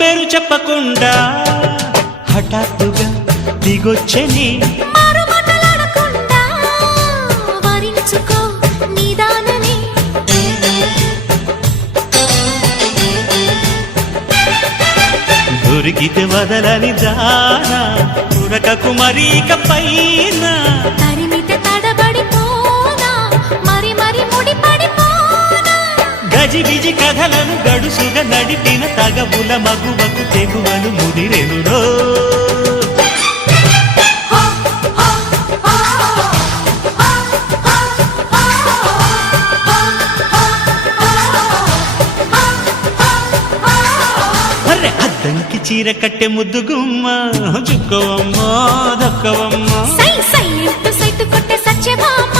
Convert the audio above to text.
పేరు చెప్పకుండా హఠాత్తుగా దిగొచ్చని దొరికితే వదలని జానా ఉరకకు మరీక పైన తరిమితే తడబడిపోనా మరి మరి ముడిపడిపోనా గజిబిజి కథలను గడుసుగా నడిపిన తగవుల మగువకు తెగువలు ముదిరెనురో అద్దంకి చీర కట్టె ముద్దుగుమ్మ చుక్కవమ్మ దక్కవమ్మ సై సై సైతు కొట్టే సత్యభామ